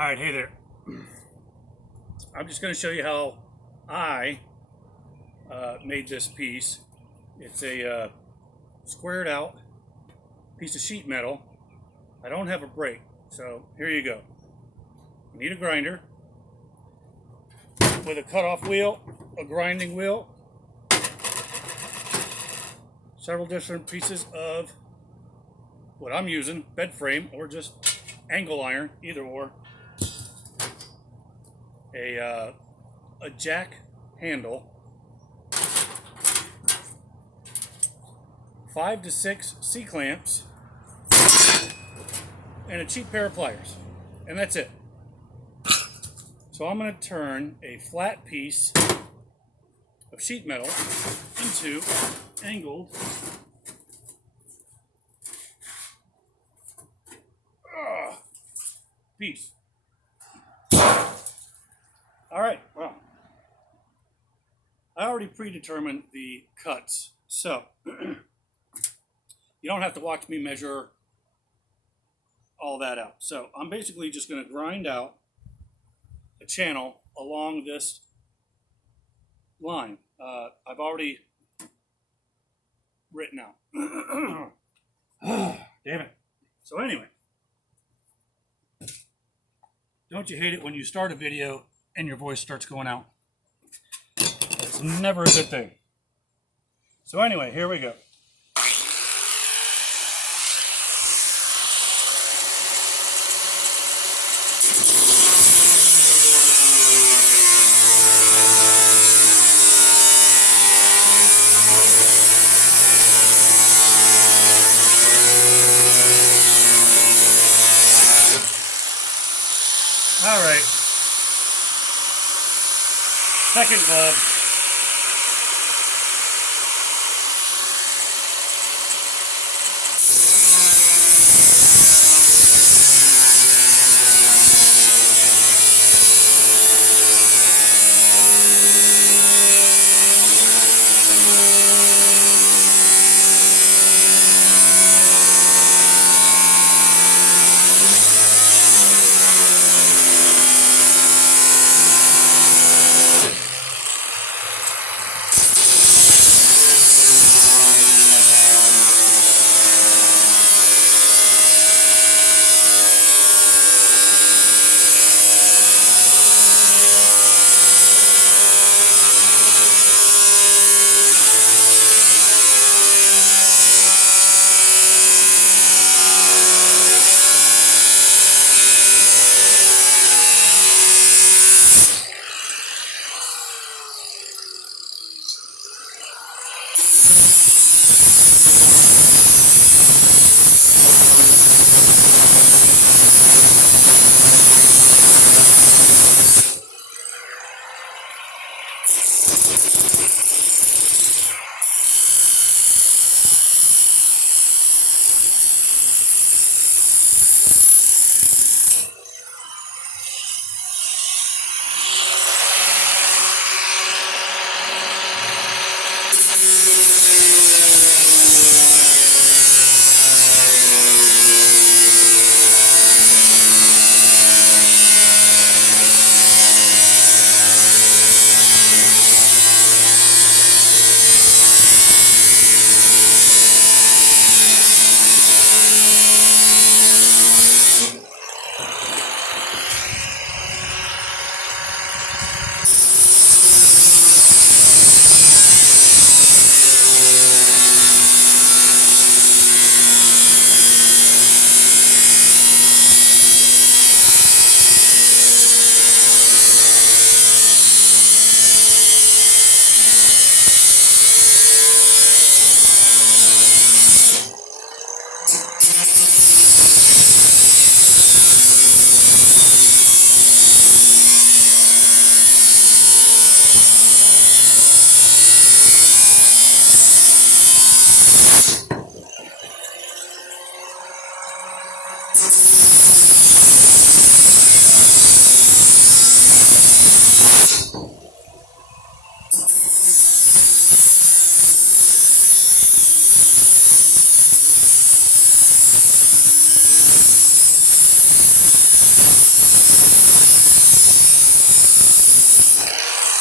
All right, hey there. I'm just going to show you how I made this piece. It's a squared out piece of sheet metal. I don't have a brake, so here you go. You need a grinder with a cutoff wheel, a grinding wheel, several different pieces of what I'm using, bed frame or just angle iron, either or. A jack handle, 5 to 6 C-clamps, and a cheap pair of pliers, and that's it. So I'm going to turn a flat piece of sheet metal into angled piece. All right, well, I already predetermined the cuts, so you don't have to watch me measure all that out. So I'm basically just going to grind out a channel along this line. I've already written out. Damn it. So anyway, don't you hate it when you start a video and your voice starts going out? It's never a good thing. So anyway, here we go. All right. Second glove.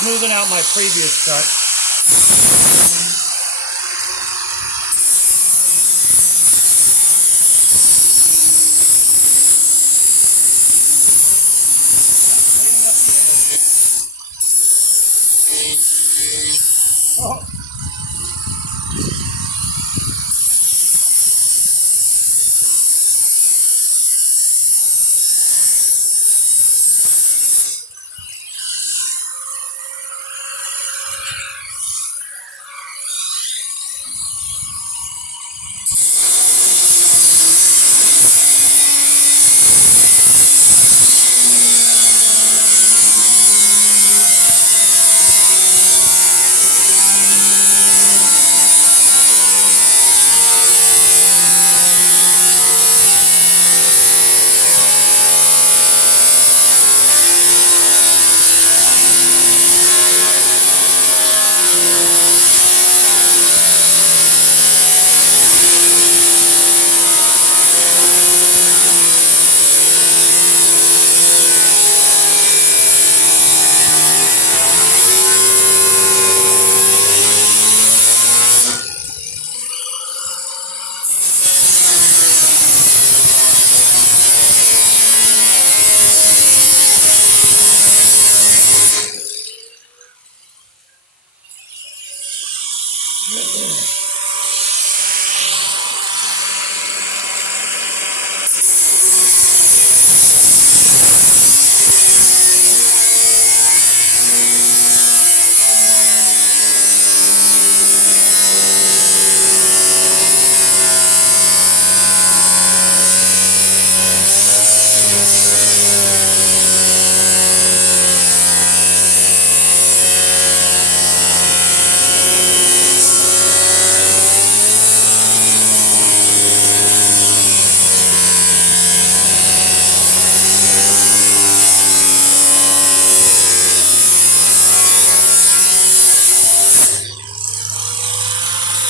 smoothing out my previous cut. Cleaning up the edge. Oh.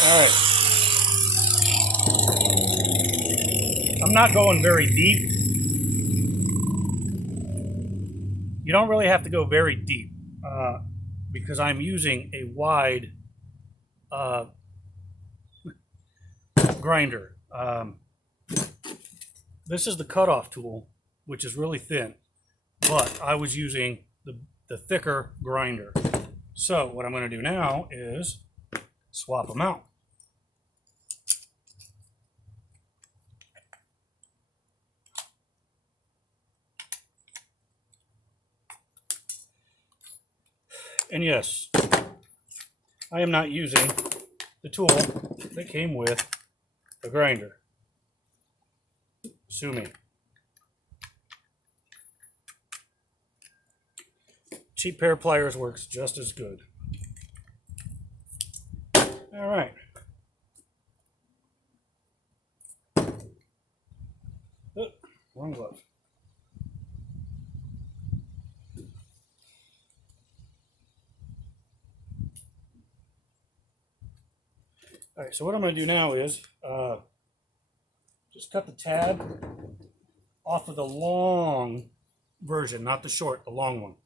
All right. I'm not going very deep. You don't really have to go very deep because I'm using a wide grinder. This is the cutoff tool, which is really thin, but I was using the thicker grinder. So what I'm going to do now is swap them out. And yes, I am not using the tool that came with the grinder. Sue me. Cheap pair of pliers works just as good. All right. Oh, wrong glove. All right, so what I'm going to do now is just cut the tab off of the long version, not the short, the long one.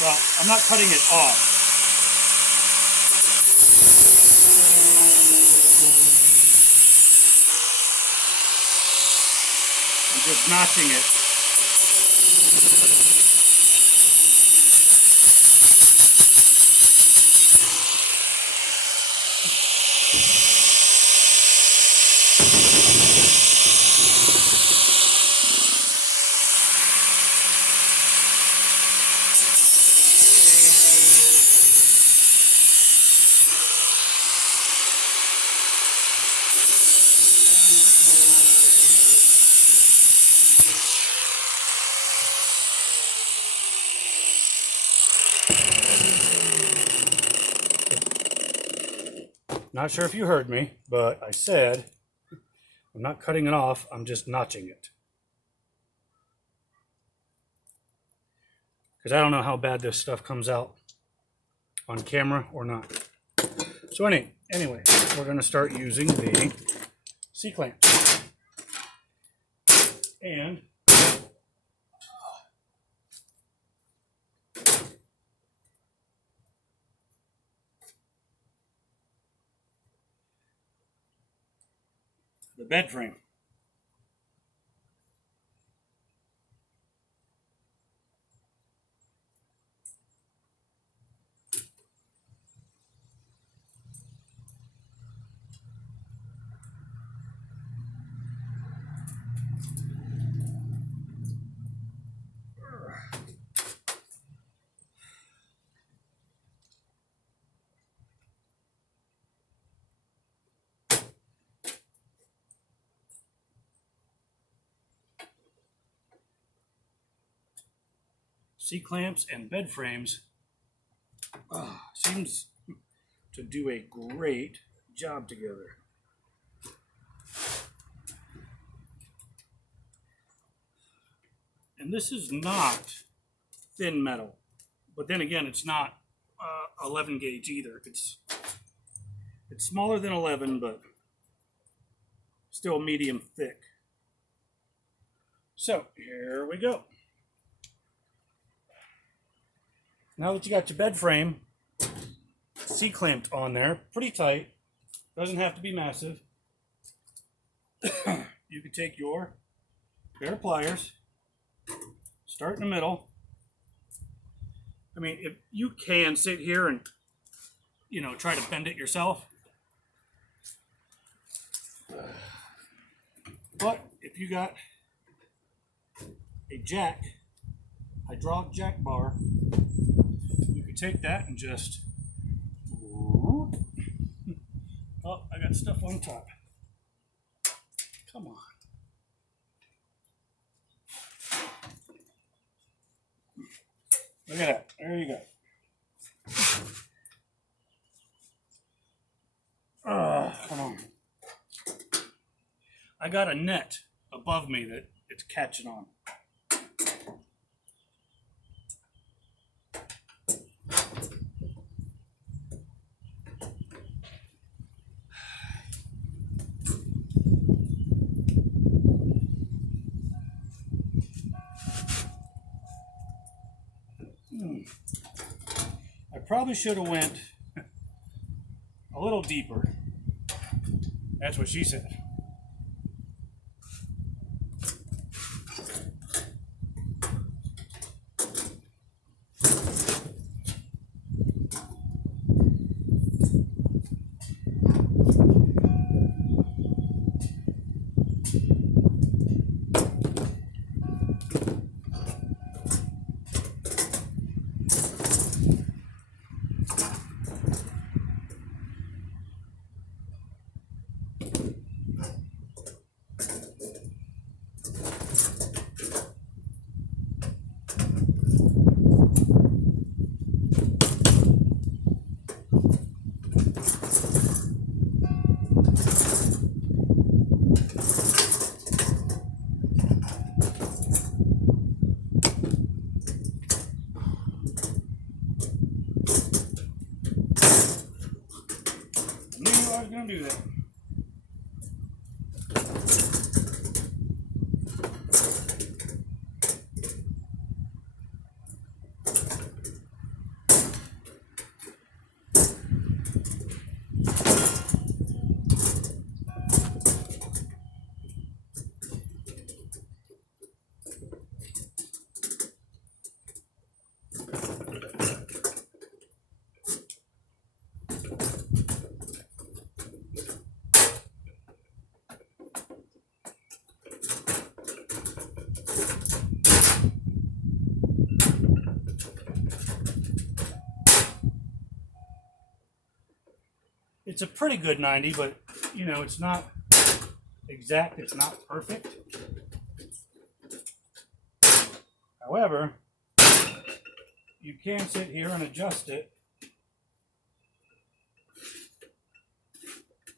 Well, I'm not cutting it off. I'm just notching it. Not sure if you heard me, but I said I'm not cutting it off, I'm just notching it. Because I don't know how bad this stuff comes out on camera or not. So anyway, we're going to start using the C-clamp. And the bed frame. C-clamps and bed frames seems to do a great job together. And this is not thin metal, but then again, it's not 11 gauge either. It's smaller than 11, but still medium thick. So here we go. Now that you got your bed frame C-clamped on there, pretty tight, doesn't have to be massive. You can take your pair of pliers, start in the middle. I mean, if you can sit here and, you know, try to bend it yourself. But if you got a jack, hydraulic jack bar, you can take that and just, oh, I got stuff on top. Come on. Look at that. There you go. Come on. I got a net above me that it's catching on. I probably should have went a little deeper. That's what she said. I was going to do that. It's a pretty good 90, but you know, it's not exact, it's not perfect. However, you can sit here and adjust it,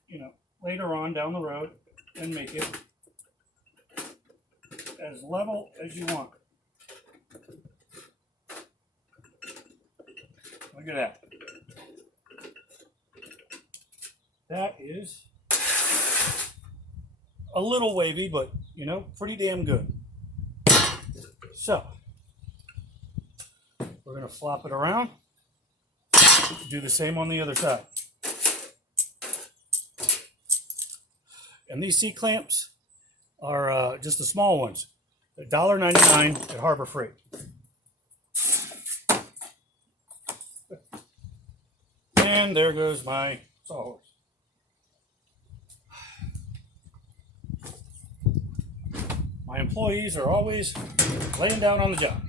you know, later on down the road and make it as level as you want. Look at that. That is a little wavy, but, you know, pretty damn good. So, we're going to flop it around. Do the same on the other side. And these C-clamps are just the small ones. $1.99 at Harbor Freight. And there goes my sawhorse. My employees are always laying down on the job.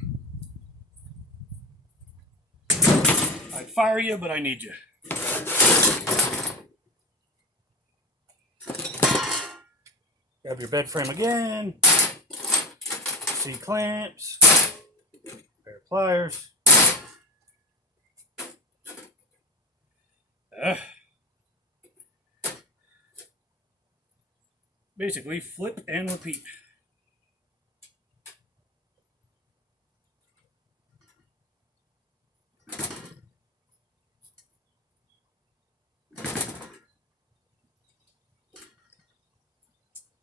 I'd fire you, but I need you. Grab your bed frame again. C-clamps. Pair of pliers. Basically, flip and repeat.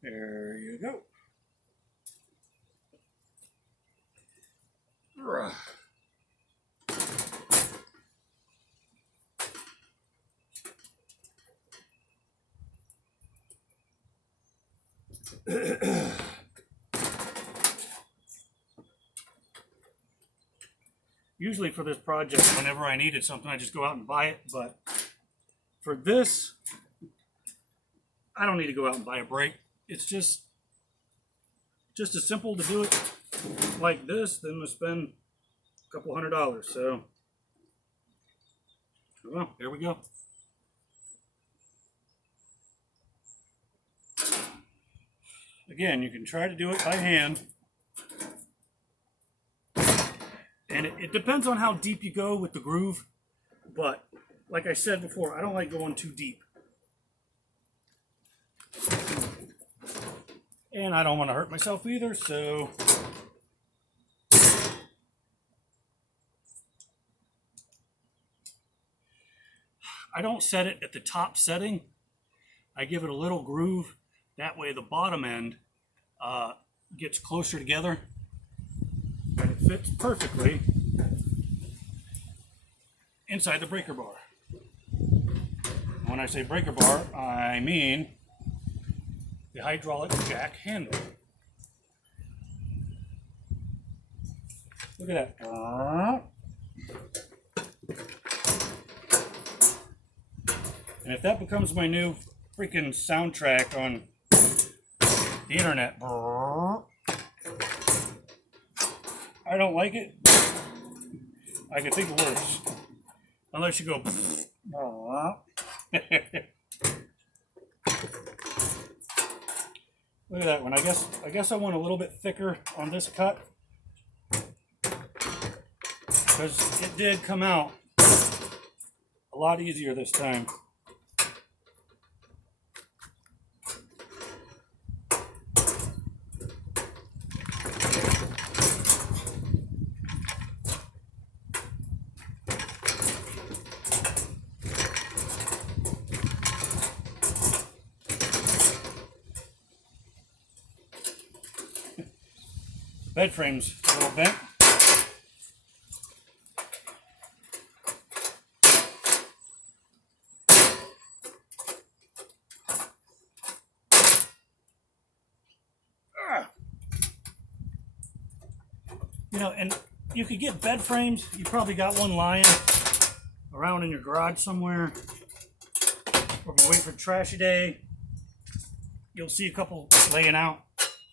There you go. Usually for this project, whenever I needed something, I just go out and buy it. But for this, I don't need to go out and buy a brake. It's just as simple to do it like this than to spend a couple $100. So, well, there we go. Again, you can try to do it by hand. And it depends on how deep you go with the groove. But like I said before, I don't like going too deep. And I don't want to hurt myself either, so I don't set it at the top setting. I give it a little groove. That way the bottom end gets closer together. And it fits perfectly inside the breaker bar. When I say breaker bar, I mean the hydraulic jack handle. Look at that. And if that becomes my new freaking soundtrack on the internet, I don't like it. I can think of worse. Unless you go. Look at that one. I guess I want a little bit thicker on this cut, because it did come out a lot easier this time. Bed frame's a little bent. You know, and you could get bed frames. You probably got one lying around in your garage somewhere. Or if you wait for trashy day, you'll see a couple laying out.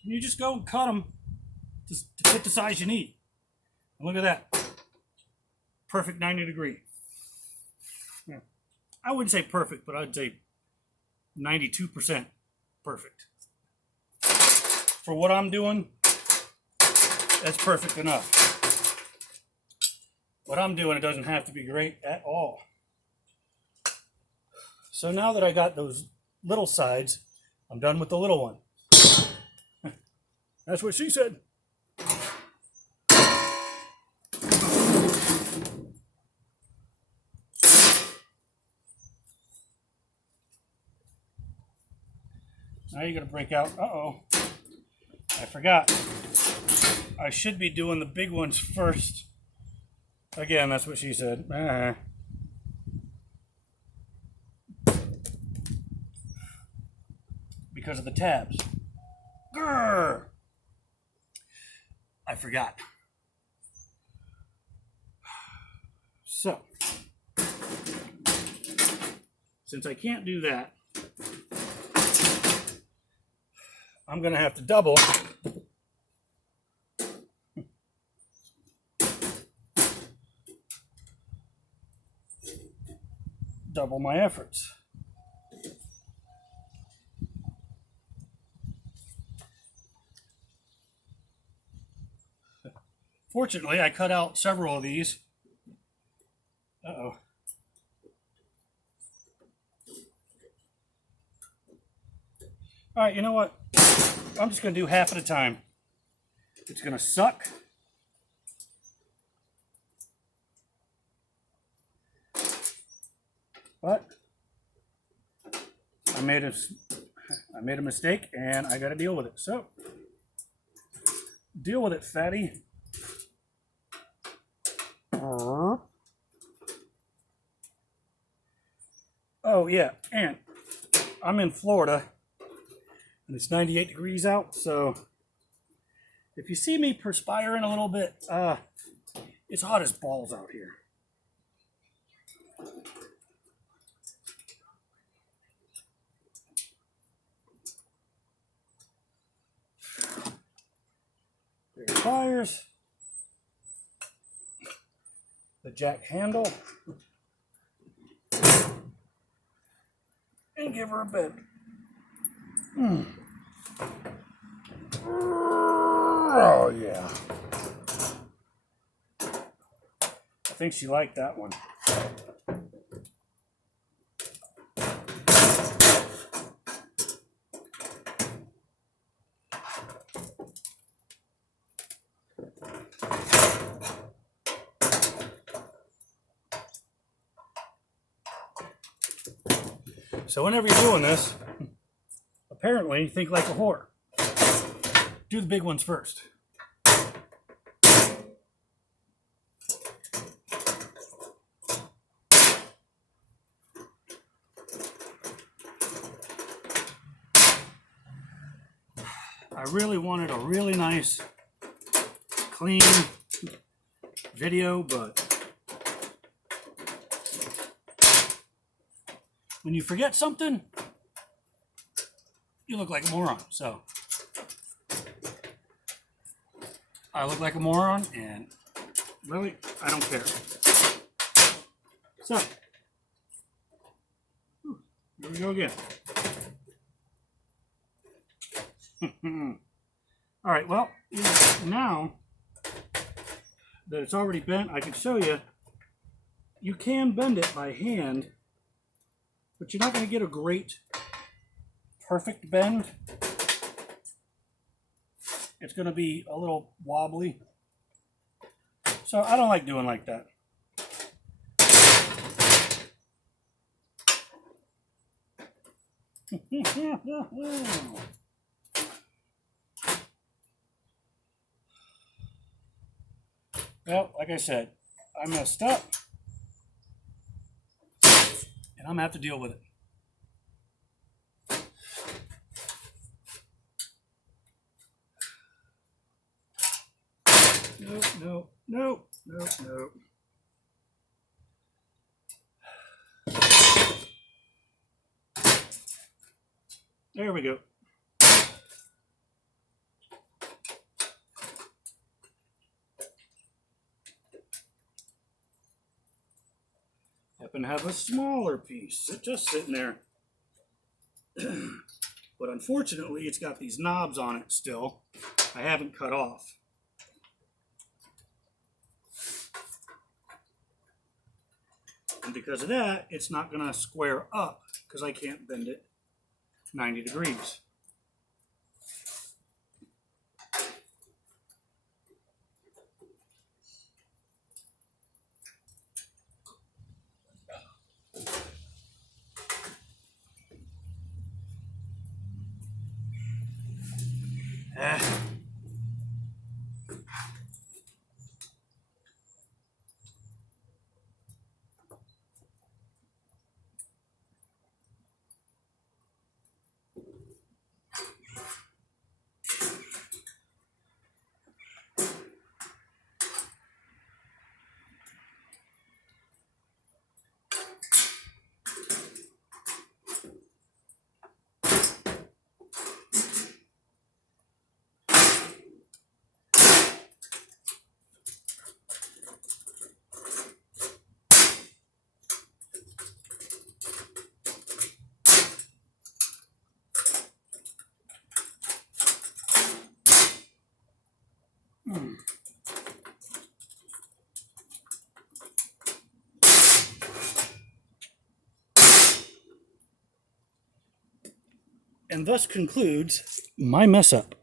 And you just go and cut them to fit the size you need. And look at that. Perfect 90 degree. Yeah. I wouldn't say perfect, but I'd say 92% perfect. For what I'm doing, that's perfect enough. What I'm doing, it doesn't have to be great at all. So now that I got those little sides, I'm done with the little one. That's what she said. Now you're going to break out. Uh-oh. I forgot. I should be doing the big ones first. Again, that's what she said. because of the tabs. Grrr! I forgot. So, since I can't do that, I'm going to have to double my efforts. Fortunately, I cut out several of these. Uh-oh. All right, you know what? I'm just going to do half at a time. It's going to suck. But I made a mistake, and I got to deal with it. So, deal with it, fatty. Oh, yeah, and I'm in Florida, and it's 98 degrees out, so if you see me perspiring a little bit, it's hot as balls out here. There's pliers, the jack handle, and give her a bend. Oh, yeah. I think she liked that one. So whenever you're doing this, apparently think like a whore. Do the big ones first. I really wanted a really nice, clean video, but when you forget something, you look like a moron. So I look like a moron, and really, I don't care. So here we go again. All right, well, now that it's already bent, I can show you. You can bend it by hand, but you're not going to get a great, perfect bend. It's going to be a little wobbly. So I don't like doing like that. Well, like I said, I messed up, and I'm going to have to deal with it. No. There we go. Happen to have a smaller piece. It's just sitting there. But unfortunately, it's got these knobs on it still. I haven't cut off. And because of that, it's not going to square up because I can't bend it 90 degrees. And thus concludes my mess up.